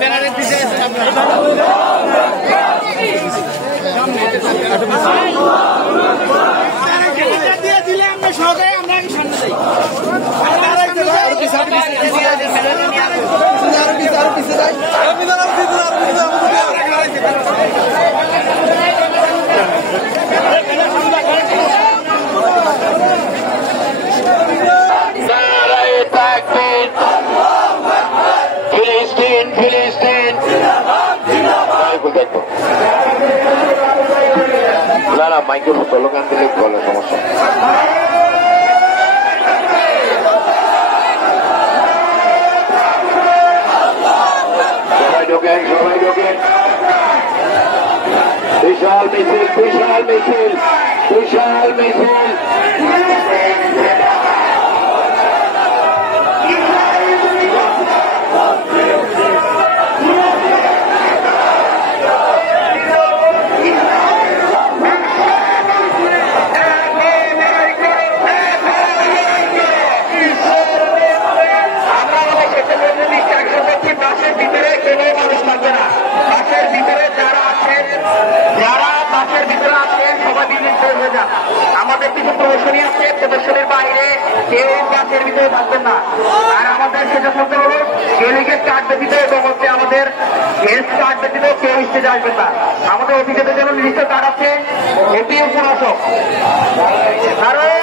ব্যানারের পিছিয়ে দিয়ে দিলে আমরা সবাই আমরা সামনে যাই না মাইকের স্লোগান দিলে বলে সমস্যা সবাই ঢোকেন বিশাল মিছিল আমাদের কিছু প্রদর্শনী আছে, প্রদর্শনীর বাইরে কেউ গাছের ভিতরে থাকবেন না। আর আমাদের সেটা করতে হলো ডেলিগেট কার্ড ব্যতীত এবং হচ্ছে আমাদের হেলথ কার্ড ব্যতীত কেউ স্টেজে আসবেন না। আমাদের অফিসের জন্য নির্দিষ্ট কার্ড আছে, এটি উপন্যাসক। কারণ